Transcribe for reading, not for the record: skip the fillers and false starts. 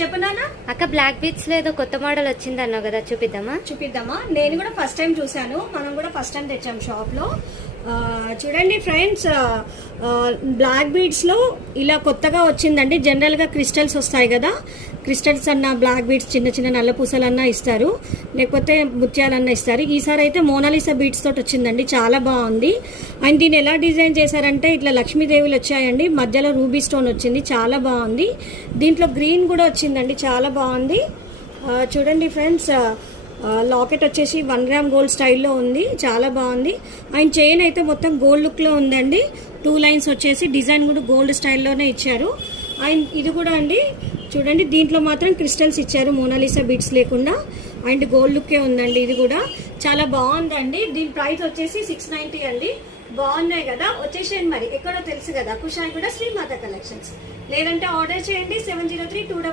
చెప్పనా అక్క black beads లో ఏదో కొత్త మోడల్ వచ్చింది అన్నావు కదా, చూపిద్దామా? నేను కూడా ఫస్ట్ టైం చూసాను, మనం కూడా ఫస్ట్ టైం తెచ్చాం షాప్ లో. చూడండి ఫ్రెండ్స్, బ్లాక్ బీడ్స్ లో ఇలా కొత్తగా వచ్చిందండి. జనరల్ గా క్రిస్టల్స్ వస్తాయి కదా, క్రిస్టల్స్ అన్న బ్లాక్ బీడ్స్ చిన్న చిన్న నల్ల పూసలన్నా ఇస్తారు, లేకపోతే ముత్యాలన్నా ఇస్తారు. ఈసారి అయితే మోనాలిసా బీడ్స్ తోటి వచ్చిందండి, చాలా బాగుంది. అండ్ దీన్ని ఎలా డిజైన్ చేశారంటే ఇట్లా లక్ష్మీదేవులు వచ్చాయండి, మధ్యలో రూబీ స్టోన్ వచ్చింది, చాలా బాగుంది. దీంట్లో గ్రీన్ కూడా వచ్చిందండి, చాలా బాగుంది. చూడండి ఫ్రెండ్స్, లాకెట్ వచ్చేసి 1 గ్రామ్ గోల్డ్ స్టైల్లో ఉంది, చాలా బాగుంది. అండ్ చైన్ అయితే మొత్తం గోల్డ్ లుక్లో ఉందండి. 2 లైన్స్ వచ్చేసి డిజైన్ కూడా గోల్డ్ స్టైల్లోనే ఇచ్చారు. అండ్ ఇది కూడా అండి చూడండి, దీంట్లో మాత్రం క్రిస్టల్స్ ఇచ్చారు, మోనాలిసా బీడ్స్ లేకుండా. అండ్ గోల్డ్ లుక్కే ఉందండి, ఇది కూడా చాలా బాగుందండి. దీని ప్రైస్ వచ్చేసి 690 అండి. బాగున్నాయి కదా, వచ్చేసేయండి. మరి ఎక్కడో తెలుసు కదా, కుషాయి కూడా శ్రీమాత కలెక్షన్స్. లేదంటే ఆర్డర్ చేయండి 703-2